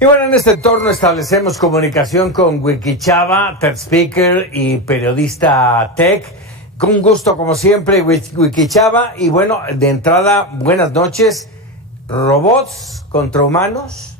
Y bueno, en este entorno establecemos comunicación con Wikichava, tech speaker y periodista tech. Con gusto, como siempre, Wikichava. Y bueno, de entrada, buenas noches. ¿Robots contra humanos?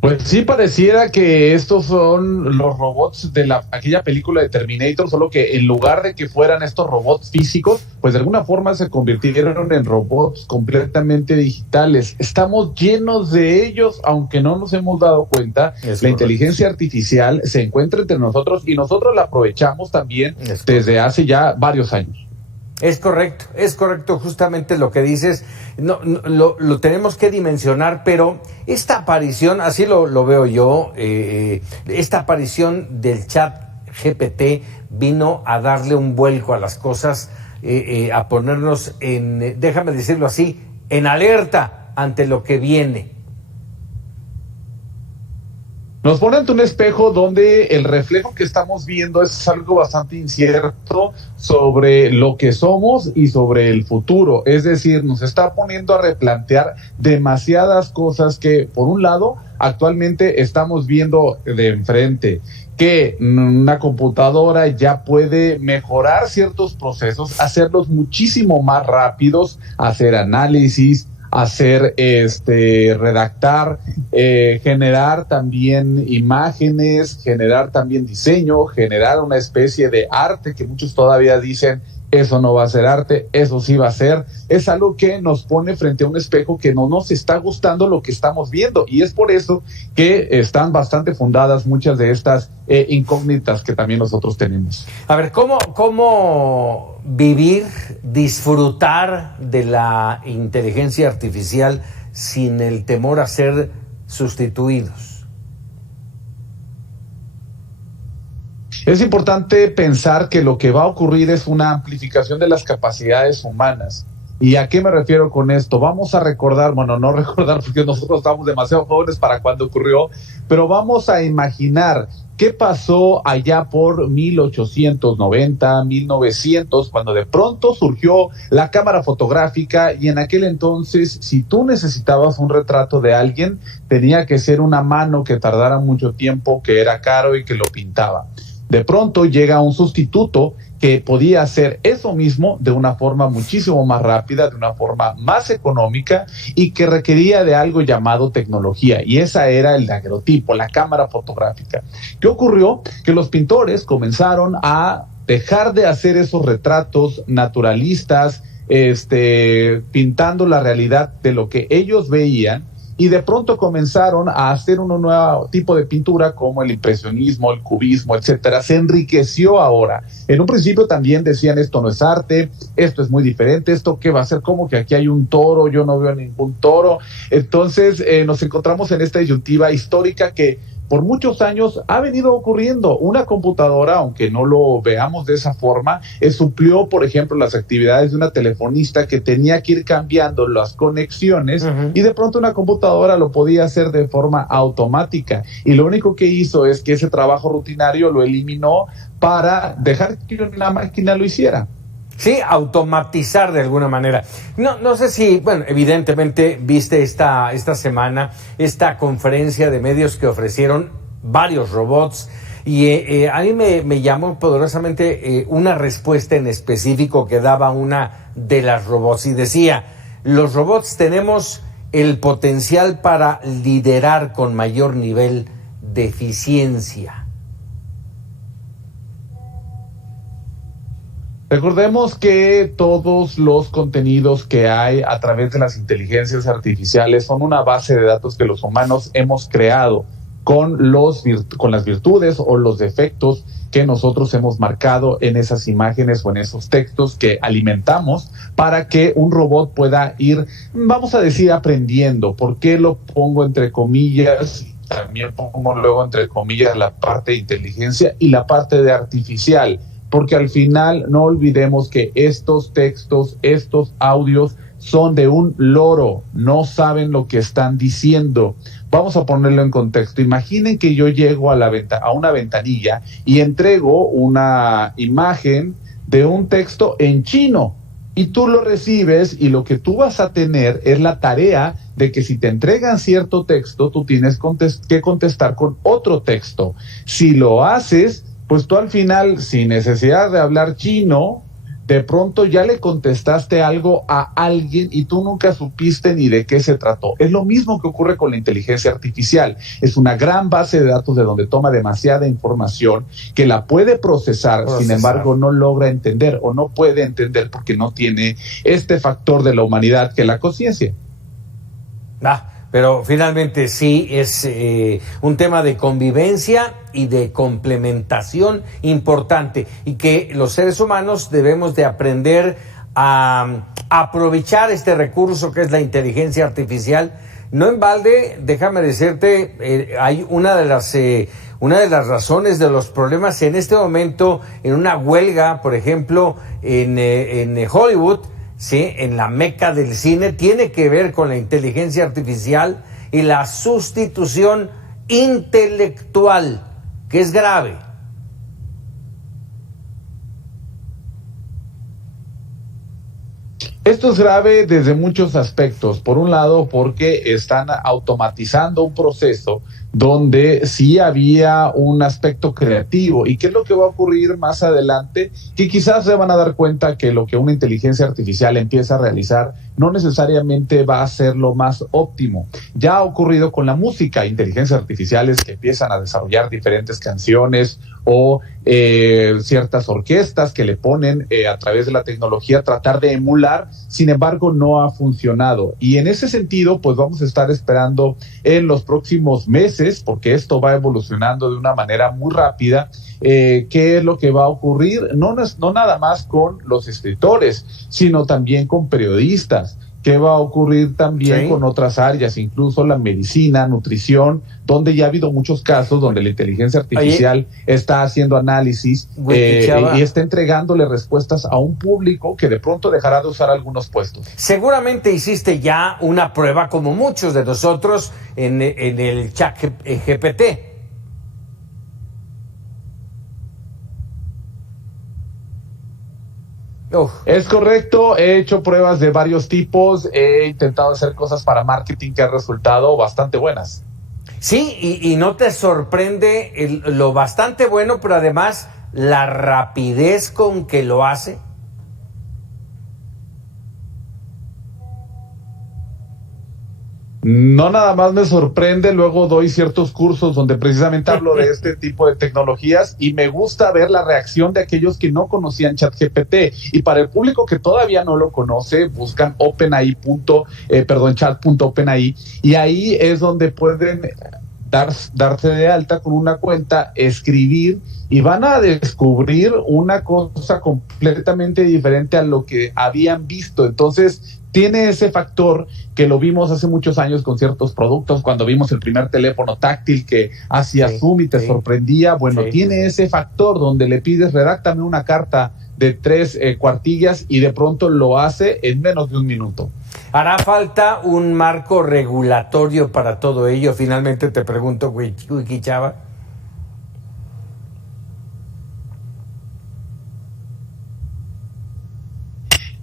Pues sí, pareciera que estos son los robots de aquella película de Terminator, solo que en lugar de que fueran estos robots físicos, pues de alguna forma se convirtieron en robots completamente digitales. Estamos llenos de ellos, aunque no nos hemos dado cuenta. La inteligencia artificial se encuentra entre nosotros y nosotros la aprovechamos también desde hace ya varios años. Es correcto justamente lo que dices. Lo tenemos que dimensionar, pero esta aparición, así lo veo yo, esta aparición del chat GPT vino a darle un vuelco a las cosas, a ponernos déjame decirlo así, en alerta ante lo que viene. Nos pone ante un espejo donde el reflejo que estamos viendo es algo bastante incierto sobre lo que somos y sobre el futuro. Es decir, nos está poniendo a replantear demasiadas cosas que, por un lado, actualmente estamos viendo de enfrente, que una computadora ya puede mejorar ciertos procesos, hacerlos muchísimo más rápidos, hacer análisis, hacer redactar, generar también imágenes, generar también diseño, generar una especie de arte que muchos todavía dicen eso no va a ser arte, eso sí va a ser. Es algo que nos pone frente a un espejo que no nos está gustando lo que estamos viendo, y es por eso que están bastante fundadas muchas de estas incógnitas que también nosotros tenemos. A ver, ¿cómo vivir, disfrutar de la inteligencia artificial sin el temor a ser sustituidos? Es importante pensar que lo que va a ocurrir es una amplificación de las capacidades humanas. ¿Y a qué me refiero con esto? Vamos a recordar, bueno, no recordar porque nosotros estamos demasiado jóvenes para cuando ocurrió, pero vamos a imaginar qué pasó allá por 1890, 1900, cuando de pronto surgió la cámara fotográfica, y en aquel entonces, si tú necesitabas un retrato de alguien, tenía que ser una mano que tardara mucho tiempo, que era caro y que lo pintaba. De pronto llega un sustituto que podía hacer eso mismo de una forma muchísimo más rápida, de una forma más económica, y que requería de algo llamado tecnología, y esa era el daguerrotipo, la cámara fotográfica. ¿Qué ocurrió? Que los pintores comenzaron a dejar de hacer esos retratos naturalistas, pintando la realidad de lo que ellos veían, y de pronto comenzaron a hacer un nuevo tipo de pintura como el impresionismo, el cubismo, etcétera. Se enriqueció ahora. En un principio también decían, esto no es arte, esto es muy diferente, esto qué va a ser, como que aquí hay un toro, yo no veo ningún toro. Entonces nos encontramos en esta disyuntiva histórica que por muchos años ha venido ocurriendo. Una computadora, aunque no lo veamos de esa forma, suplió, por ejemplo, las actividades de una telefonista que tenía que ir cambiando las conexiones, y de pronto una computadora lo podía hacer de forma automática, y lo único que hizo es que ese trabajo rutinario lo eliminó para dejar que una máquina lo hiciera. Sí, automatizar de alguna manera. No sé si, bueno, evidentemente viste esta semana esta conferencia de medios que ofrecieron varios robots, y a mí me llamó poderosamente una respuesta en específico que daba una de las robots, y decía: los robots tenemos el potencial para liderar con mayor nivel de eficiencia. Recordemos que todos los contenidos que hay a través de las inteligencias artificiales son una base de datos que los humanos hemos creado con las virtudes o los defectos que nosotros hemos marcado en esas imágenes o en esos textos que alimentamos para que un robot pueda ir, vamos a decir, aprendiendo. ¿Por qué lo pongo entre comillas? También pongo luego entre comillas la parte de inteligencia y la parte de artificial, porque al final no olvidemos que estos textos, estos audios son de un loro, no saben lo que están diciendo. Vamos a ponerlo en contexto. Imaginen que yo llego a una ventanilla y entrego una imagen de un texto en chino. y tú lo recibes y lo que tú vas a tener es la tarea de que si te entregan cierto texto, tú tienes que contestar con otro texto. Si lo haces, pues tú al final, sin necesidad de hablar chino, de pronto ya le contestaste algo a alguien y tú nunca supiste ni de qué se trató. Es lo mismo que ocurre con la inteligencia artificial. Es una gran base de datos de donde toma demasiada información que la puede procesar, sin embargo no logra entender o no puede entender porque no tiene este factor de la humanidad que es la conciencia. Pero finalmente sí es un tema de convivencia y de complementación importante, y que los seres humanos debemos de aprender a aprovechar este recurso que es la inteligencia artificial. No en balde, déjame decirte, hay una de las razones de los problemas en este momento en una huelga, por ejemplo, en Hollywood, sí, en la meca del cine, tiene que ver con la inteligencia artificial y la sustitución intelectual, que es grave. Esto es grave desde muchos aspectos. Por un lado, porque están automatizando un proceso donde sí había un aspecto creativo. ¿Y qué es lo que va a ocurrir más adelante? Que quizás se van a dar cuenta que lo que una inteligencia artificial empieza a realizar no necesariamente va a ser lo más óptimo. Ya ha ocurrido con la música, inteligencias artificiales que empiezan a desarrollar diferentes canciones o ciertas orquestas que le ponen a través de la tecnología tratar de emular, sin embargo no ha funcionado. Y en ese sentido, pues vamos a estar esperando en los próximos meses, porque esto va evolucionando de una manera muy rápida, qué es lo que va a ocurrir, no nada más con los escritores, sino también con periodistas. ¿Qué va a ocurrir también con otras áreas, incluso la medicina, nutrición, donde ya ha habido muchos casos donde la inteligencia artificial está haciendo análisis y está entregándole respuestas a un público que de pronto dejará de usar algunos puestos? Seguramente hiciste ya una prueba, como muchos de nosotros, en el chat GPT. Es correcto, he hecho pruebas de varios tipos, he intentado hacer cosas para marketing que han resultado bastante buenas. Sí, y no te sorprende lo bastante bueno, pero además la rapidez con que lo hace. No nada más me sorprende, luego doy ciertos cursos donde precisamente hablo de este tipo de tecnologías y me gusta ver la reacción de aquellos que no conocían ChatGPT. Y para el público que todavía no lo conoce, buscan chat.openai y ahí es donde pueden darse de alta con una cuenta, escribir y van a descubrir una cosa completamente diferente a lo que habían visto. Entonces, tiene ese factor que lo vimos hace muchos años con ciertos productos, cuando vimos el primer teléfono táctil que hacía zoom y te sorprendía. Bueno, tiene ese factor donde le pides, redáctame una carta de 3 cuartillas y de pronto lo hace en menos de un minuto. ¿Hará falta un marco regulatorio para todo ello? Finalmente te pregunto, Wiki Chava.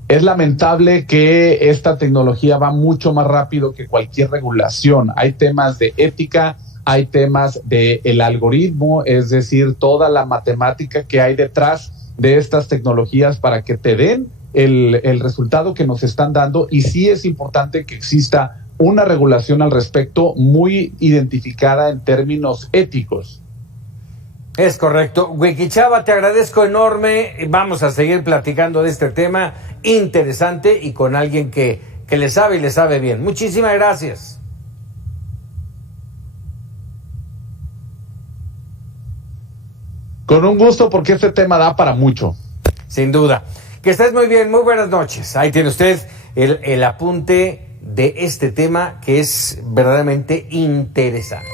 Es lamentable que esta tecnología va mucho más rápido que cualquier regulación. Hay temas de ética, hay temas del algoritmo, es decir, toda la matemática que hay detrás de estas tecnologías para que te den el resultado que nos están dando. Y sí es importante que exista una regulación al respecto muy identificada en términos éticos. Es correcto. Wiki Chava, te agradezco enorme. Vamos a seguir platicando de este tema interesante y con alguien que le sabe y le sabe bien. Muchísimas gracias. Con un gusto, porque este tema da para mucho. Sin duda. Que estés muy bien, muy buenas noches. Ahí tiene usted el apunte de este tema que es verdaderamente interesante.